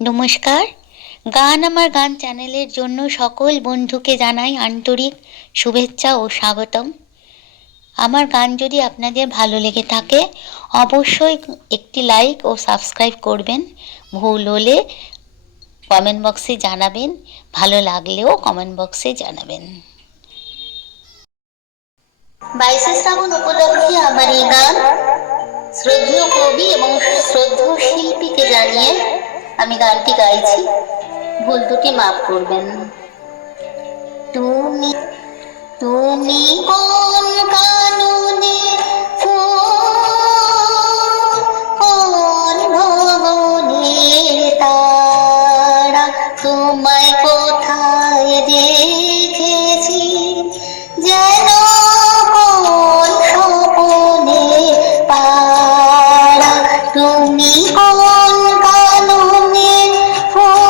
নমস্কার। গান আমার গান চ্যানেলের জন্য সকল বন্ধুকে জানাই আন্তরিক শুভেচ্ছা ও স্বাগতম। আমার গান যদি আপনাদের ভালো লেগে থাকে অবশ্যই একটি লাইক ও সাবস্ক্রাইব করবেন। ভুল হলে কমেন্ট বক্সে জানাবেন, ভালো লাগলেও কমেন্ট বক্সে জানাবেন। 22শে শ্রাবণ উপলক্ষে আমার এই গান শ্রদ্ধেয় কবি এবং শ্রদ্ধেয় শিল্পীকে জানিয়ে আমি গানটি গাইছি, ভুল ত্রুটি মাফ করবেন। তুমি তুমি কোন কাননে কোন ভবনের তারা, তোমায় কোথায় দেখেছি যেন কোন স্বপনে পারা। তুমি কোন কাননে কোন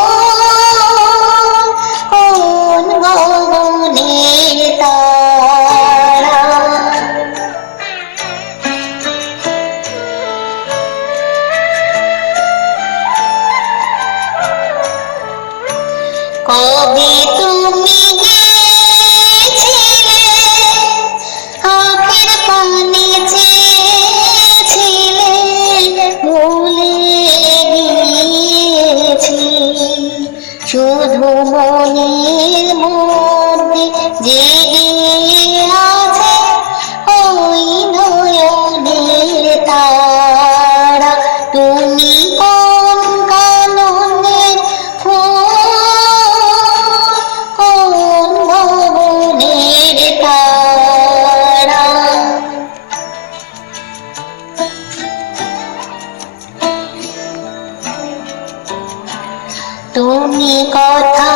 ভবনের তারা। কবে তুমি গিয়েছিলে আখের পানে চেয়েছিলে, ভুলে গিয়েছি শুধু মনের মধ্যে জেগে আছে ওই নয়নের তারা। তুমি কোন কাননে কোন ভবনের তারা। তুমি কথা